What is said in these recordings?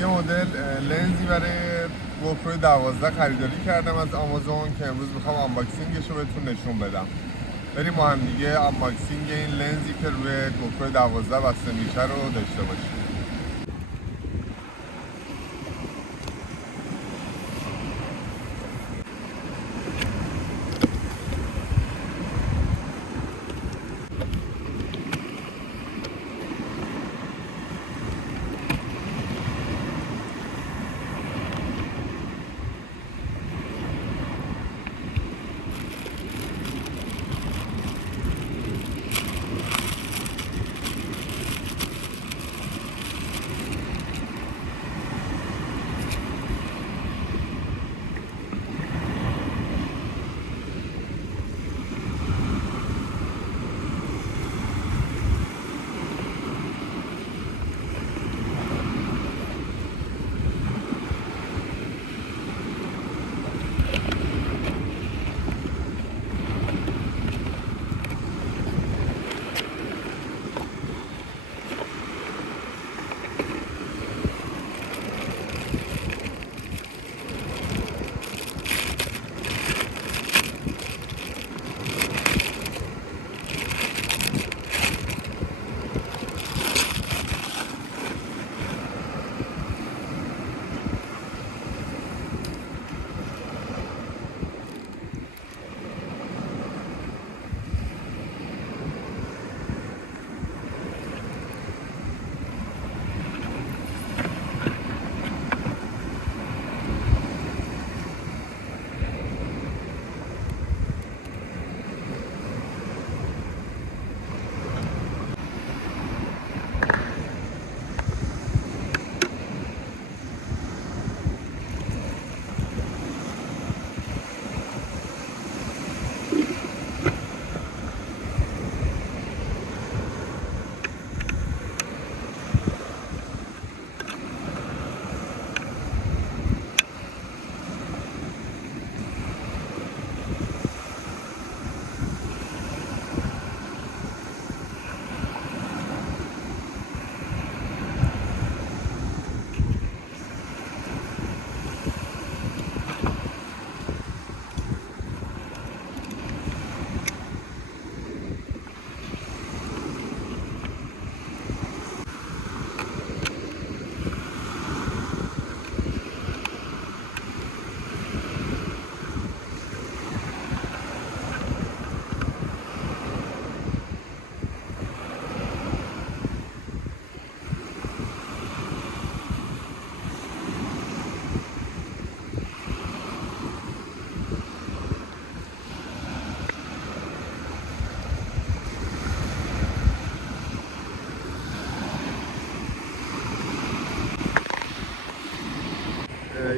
یه مدل لنزی برای گوپرو 12 خریداری کردم از آمازون که امروز میخوام آنباکسینگش رو بهتون نشون بدم. بریم با هم دیگه آنباکسینگ این لنزی که روی گوپرو 12 بسته میشه رو داشته باشیم.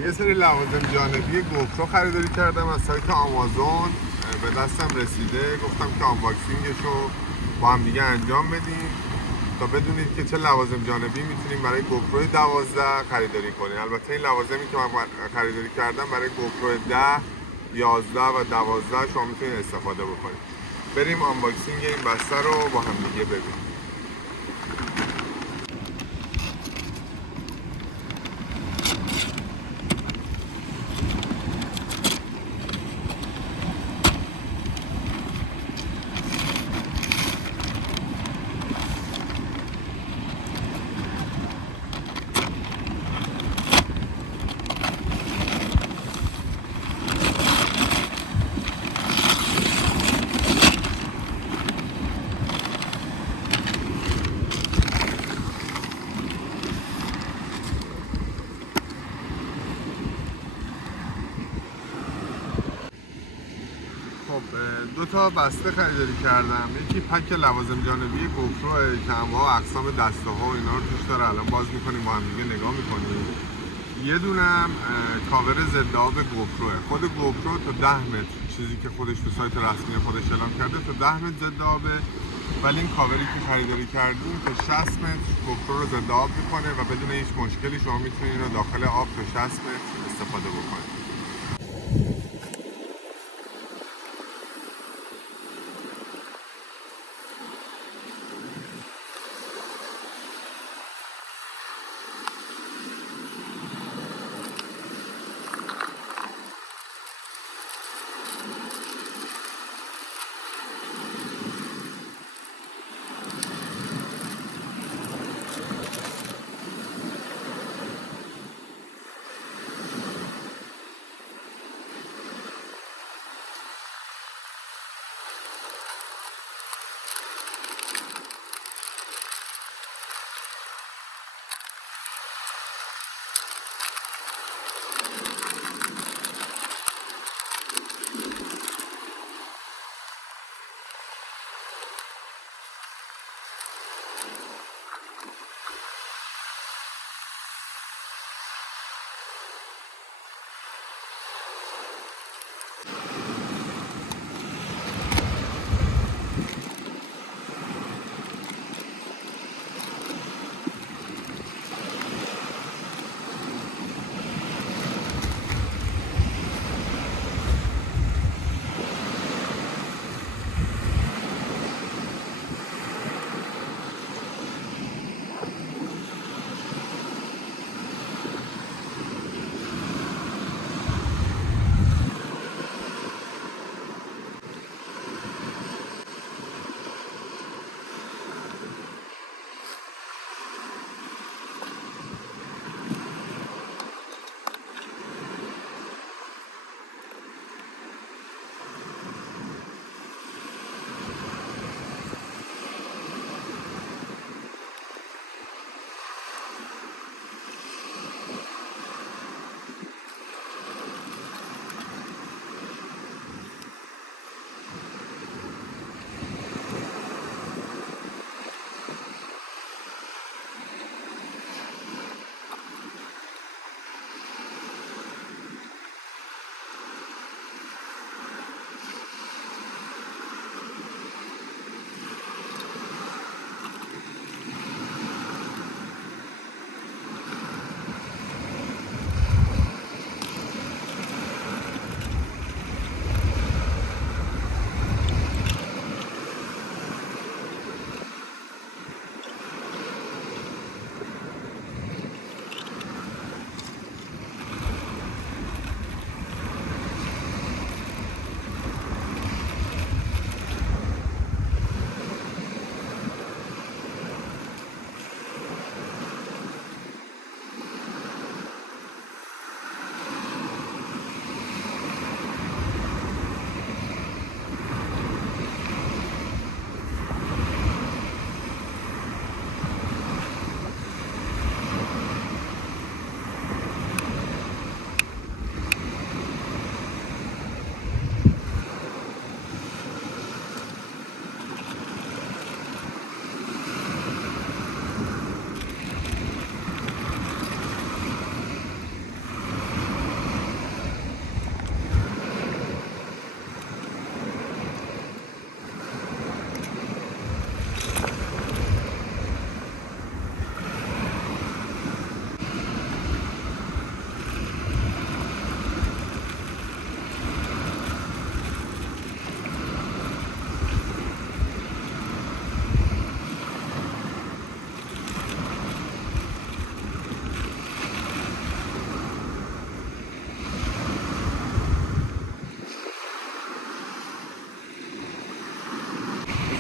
یه سری لوازم جانبی گوپرو خریداری کردم از سایت آمازون، به دستم رسیده. گفتم که آنباکسینگش رو با هم دیگه انجام بدیم تا بدونید که چه لوازم جانبی میتونیم برای گوپرو 12 خریداری کنیم. البته این لوازمی که من خریداری کردم برای گوپرو 10، 11 و 12 شما میتونید استفاده بکنید. بریم آنباکسینگ این بسته رو با هم دیگه ببینیم. خب دو تا بسته خریداری کردم. یکی پک لوازم جانبی گوپرو که انواع اقسام دسته ها و اینا رو توش داره. الان باز میکنیم با هم دیگه نگاه میکنیم. یه دونم کاور ضد آب گوپروه. خود گوپرو تا 10 متر، چیزی که خودش تو سایت رسمی خودش اعلام کرده، تا 10 متر ضد آبه، ولی این کاوری که خریداری کردیم تا 60 متر گوپرو رو ضد آب میکنه و بدون هیچ مشکلی شما میتونید رو داخل آب تا 60 متر استفاده بکنید.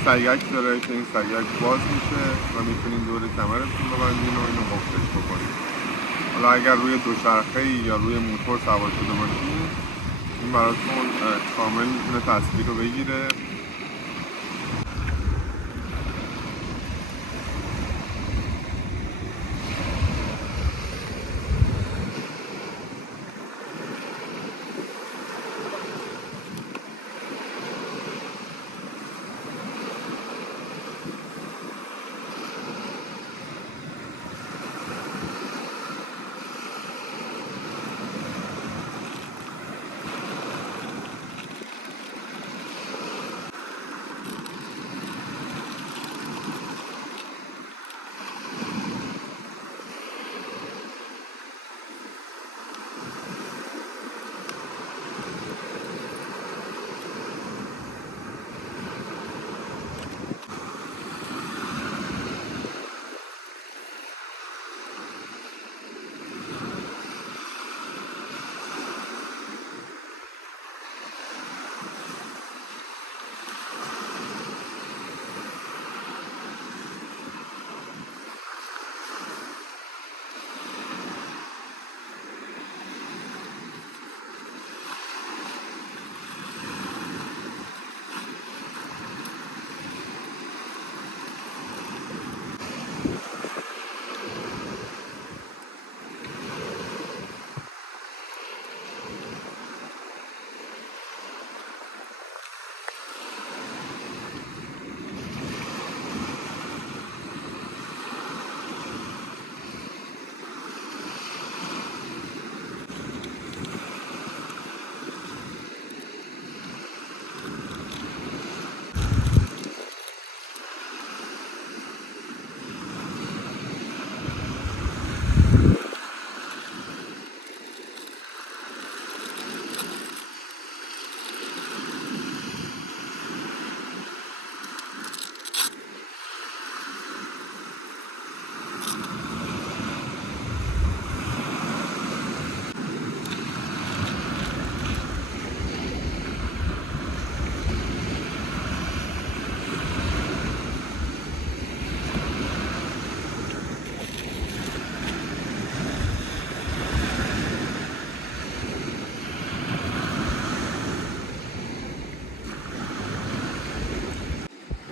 سیک داره که این سیک باز میشه و میتونین دور کمرتون ببندین و اینو قفلش بکنین. حالا اگر روی دوچرخه‌ای یا روی موتور سوار شده باشین این براتون کامل میتونه تصویر رو بگیره.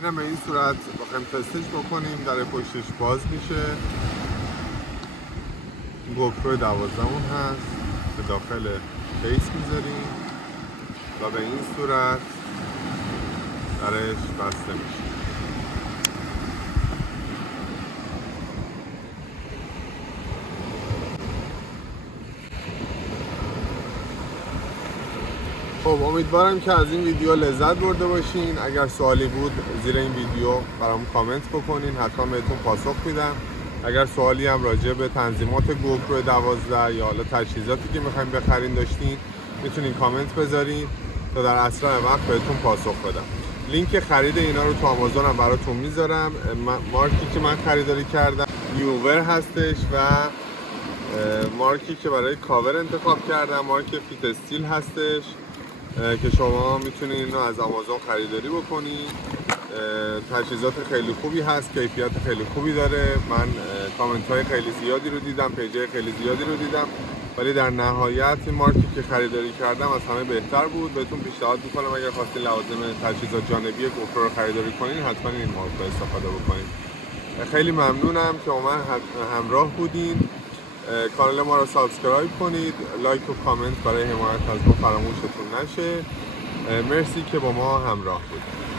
اینم به این صورت بخوایم تستش بکنیم. در پشتش باز میشه، گوپرو 12 هست به داخل کیس میذاریم و به این صورت درش بسته میشه. خب امیدوارم که از این ویدیو لذت برده باشین. اگر سوالی بود زیر این ویدیو برام کامنت بکنین، حتما بهتون پاسخ میدم. اگر سوالی هم راجع به تنظیمات گوپرو 12 یا حالا تجهیزاتی که میخوایم بخرین داشتین میتونین کامنت بذارین تا در اسرع وقت بهتون پاسخ بدم. لینک خرید اینا رو تو آمازون هم براتون میذارم. مارکی که من خریداری کردم نیوور هستش و مارکی که برای کاور انتخاب کردم مارک فیت استیل هستش که شما میتونید اینو از آمازون خریداری بکنید. تجهیزات خیلی خوبی هست، کیفیت خیلی خوبی داره. من کامنت های خیلی زیادی رو دیدم، پیج خیلی زیادی رو دیدم، ولی در نهایت این مارکی که خریداری کردم از همه بهتر بود. بهتون پیشنهاد میکنم اگر خواستین لوازم تجهیزات جانبی گوپرو رو خریداری کنین حتما این مارک رو استفاده بکنین. خیلی ممنونم که با من همراه بودین. کانال ما رو سابسکرایب کنید، لایک و کامنت برای حمایت از ما فراموشتون نشه. مرسی که با ما همراه بودید.